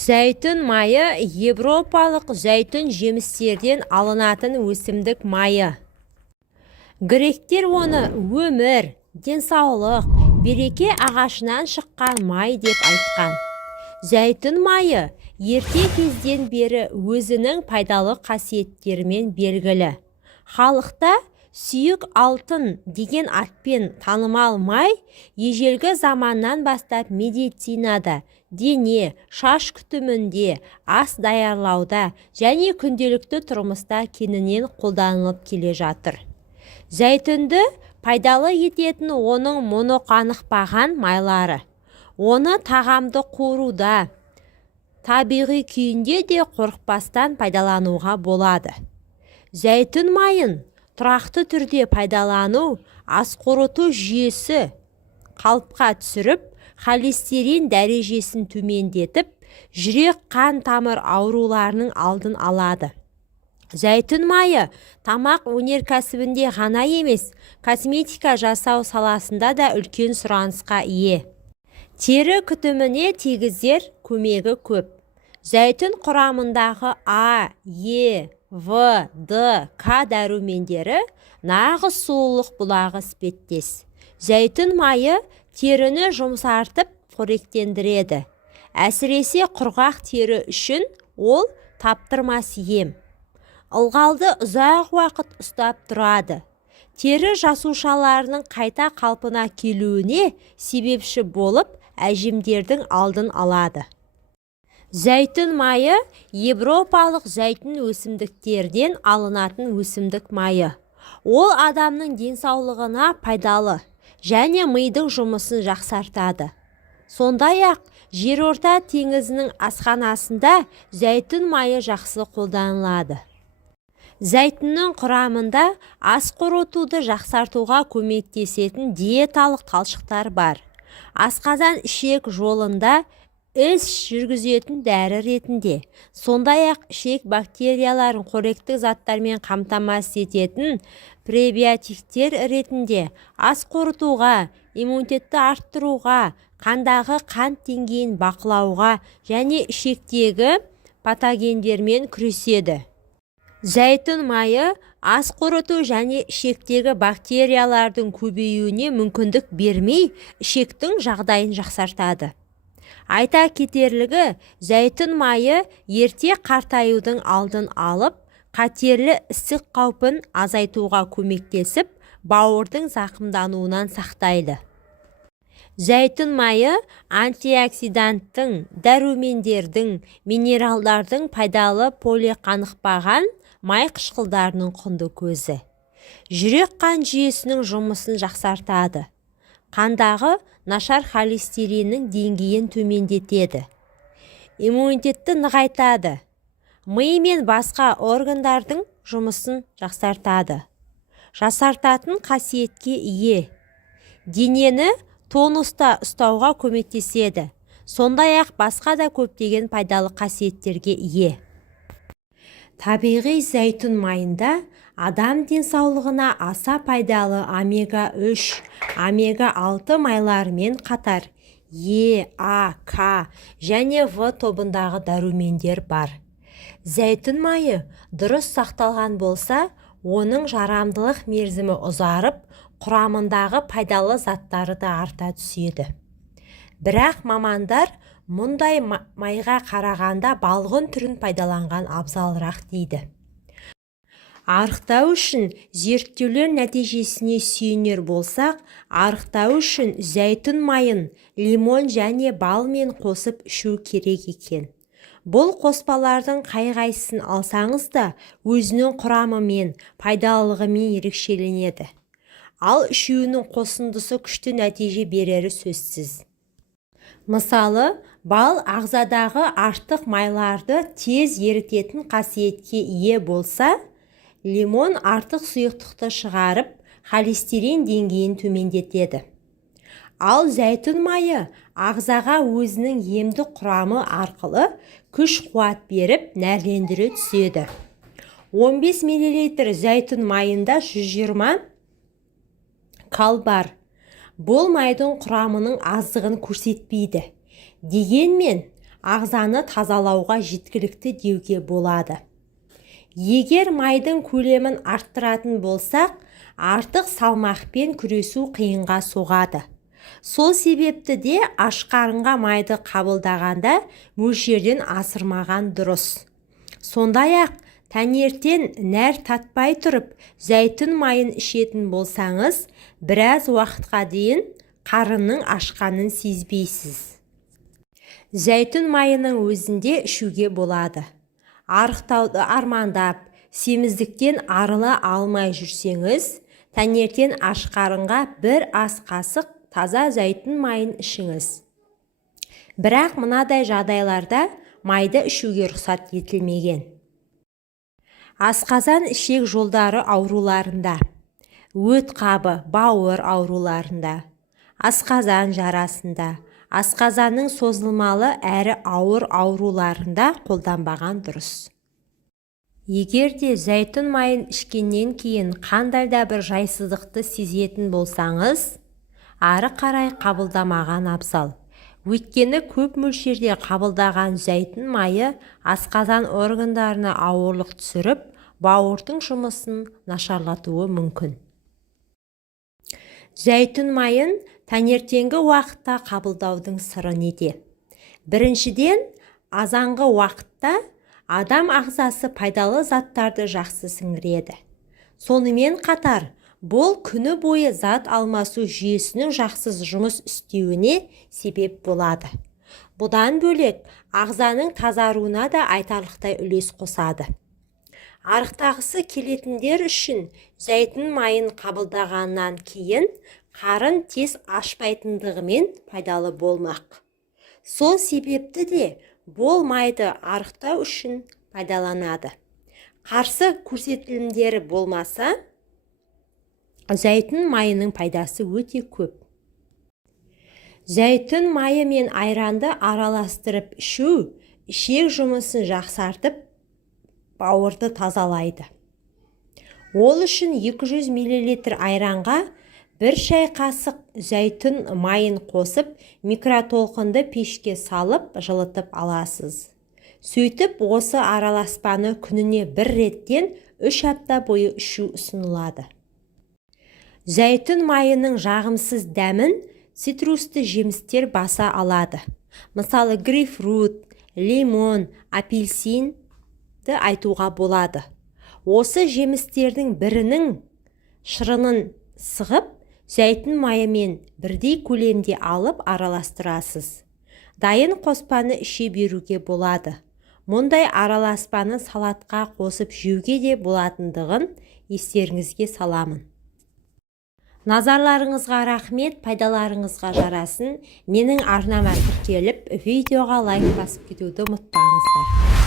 Зәйтүн майы европалық зәйтүн жемістерден алынатын өсімдік майы. Гректер оны өмір, денсаулық, береке ағашынан шыққан май деп айтқан. Зәйтүн майы ерте кезден бері өзінің пайдалы қасиеттерімен белгілі. Халықта сүйік алтын деген атпен танымал май ежелгі заманнан бастап медицинада, дене, шаш күтімінде, ас даярлауда және күнделікті тұрмыста кеңінен қолданылып келе жатыр. Зәйтүнді пайдалы ететін оның моноқанықпаған майлары. Оны тағамды қуыруда, табиғи күйінде де қорықпастан пайдалануға болады. Зәйтүн майын тұрақты түрде пайдалану ас қорыту жүйесі қалыпқа түсіріп, холестерин дәрежесін төмендетіп, жүрек қан тамыр ауруларының алдын алады. Зәйтүн майы тамақ өнеркәсібінде ғана емес, косметика жасау саласында да үлкен сұранысқа ие. Тері күтіміне тигізер көмегі көп. Зәйтүн құрамындағы А, Е, В, Д, К дәрумендері нағыз сұлулық бұлағы іспеттес. Зәйтүн майы теріні жұмсартып қоректендіреді. Әсіресе құрғақ тері үшін ол таптырмас ем. Ылғалды ұзақ уақыт ұстап тұрады. Тері жасушаларының қайта қалпына келуіне себепші болып, әжімдердің алдын алады. Зәйтүн майы европалық зәйтүн өсімдіктерден алынатын өсімдік майы. Ол адамның денсаулығына пайдалы және мидың жұмысын жақсартады. Сондай-ақ жерорта теңізінің асханасында зәйтүн майы жақсы қолданылады. Зәйтүннің құрамында ас қорытуды жақсартуға көмектесетін диеталық талшықтар бар. Асқазан ішек жолында іс жүргізетін дәрі ретінде, сондай-ақ ішек бактерияларын қоректік заттармен қамтамасыз ететін пребиотиктер ретінде ас қорытуға, иммунитетті арттыруға, қандағы қант деңгейін бақылауға және ішектегі патогендермен күреседі. Зәйтүн майы ас қорыту және ішектегі бактериялардың көбеюіне мүмкіндік бермей, ішектің жағдайын жақсартады. Айта кетерлігі, зәйтүн майы ерте қартаюдың алдын алып, қатерлі ісік қаупін азайтуға көмектесіп, бауырдың зақымдануынан сақтайды. Зәйтүн майы антиоксиданттың, дәрумендердің, минералдардың пайдалы полиқанықпаған май қышқылдарының құнды көзі. Жүрек қан жүйесінің жұмысын жақсартады. Қандағы нашар холестериннің деңгейін төмендетеді. Иммунитетті нығайтады. Ми мен басқа органдардың жұмысын жақсартады. Жасартатын қасиетке ие. Денені тонуста ұстауға көмектеседі. Сондай-ақ басқа да көптеген пайдалы қасиеттерге ие. Табиғи зәйтүн майында адам денсаулығына аса пайдалы омега-3, омега-6 майлармен қатар Е, А, К және В тобындағы дәрумендер бар. Зәйтүн майы дұрыс сақталған болса, оның жарамдылық мерзімі ұзарып, құрамындағы пайдалы заттары да арта түседі. Бірақ мамандар мұндай майға қарағанда балғын түрін пайдаланған абзалырақ дейді. Арықтау үшін зерттеулер нәтижесіне сүйенер болсақ, арықтау үшін зәйтүн майын лимон және балмен қосып ішу керек екен. Бұл қоспалардың қай-қайсысын алсаңыз да өзінің құрамымен, пайдалылығымен ерекшеленеді. Ал үшеуінің қосындысы күшті нәтиже берері сөзсіз. Мысалы, бал ағзадағы артық майларды тез ерітетін қасиетке ие болса, лимон артық сұйықтықты шығарып, холестерин деңгейін төмендетеді. Ал зәйтүн майы ағзаға өзінің емді құрамы арқылы күш-қуат беріп, нәрлендіре түседі. 15 мл зәйтүн майында 120 кал бар. Бұл майдың құрамының аздығын көрсетпейді. Дегенмен, ағзаны тазалауға жеткілікті деуге болады. Егер майдың көлемін арттыратын болсақ, артық салмақпен күресу қиынға соғады. Сол себепті де аш қарынға майды қабылдағанда мөлшерден асырмаған дұрыс. Сондай-ақ таңертең нәр татпай тұрып, зәйтүн майын ішетін болсаңыз, біраз уақытқа дейін қарынның ашқанын сезбейсіз. Зәйтүн майының өзінде ішуге болады. Арықтауды армандап, семіздіктен арыла алмай жүрсеңіз, таңертең аш қарынға бір ас қасық таза зәйтүн майын ішіңіз. Бірақ мынадай жағдайларда майды ішуге рұқсат етілмеген. Асқазан ішек жолдары ауруларында, өт қабы, бауыр ауруларында, асқазан жарасында, асқазанның созылмалы әрі ауыр ауруларында қолданбаған дұрыс. Егер де зәйтүн майын ішкеннен кейін қандай да бір жайсыздықты сезетін болсаңыз, ары қарай қабылдамаған абзал. Өйткені көп мөлшерде қабылдаған зәйтүн майы асқазан органдарына ауырлық түсіріп, бауырдың жұмысын нашарлатуы мүмкін. Зәйтүн майын таңертеңгі уақытта қабылдаудың сыры неде? Біріншіден, азанғы уақытта адам ағзасы пайдалы заттарды жақсы сіңіреді. Сонымен қатар, бұл күні бойы зат алмасу жүйесінің жақсы жұмыс істеуіне себеп болады. Бұдан бөлек, ағзаның тазаруына да айтарлықтай үлес қосады. Арықтағысы келетіндер үшін зәйтүн майын қабылдағаннан кейін қарын тез ашпайтындығымен пайдалы болмақ. Сол себепті де бұл майды арықтау үшін пайдаланады. Қарсы көрсетілімдері болмаса, зәйтүн майының пайдасы өте көп. Зәйтүн майы мен айранды араластырып ішу ішек жұмысын жақсартып, бауырды тазалайды. Ол үшін 200 мл айранға 1 шай қасық зәйтүн майын қосып, микротолқынды пешке салып, жылытып аласыз. Сөйтіп, осы араласпаны күніне 1 реттен 3 апта бойы ішу ұсынылады. Зәйтүн майының жағымсыз дәмін цитрусты жемістер баса алады. Мысалы, грейпфрут, лимон, апельсин айтуға болады. Осы жемістердің бірінің шырынын сығып, зәйтүн майымен бірдей көлемде алып араластырасыз. Дайын қоспаны іше беруге болады. Мұндай араласпаны салатқа қосып жеуге де болатындығын естеріңізге саламын. Назарларыңызға рахмет, пайдаларыңызға жарасын. Менің арнама тіркеліп, видеоға лайк басып кетуді ұмытпаңыздар.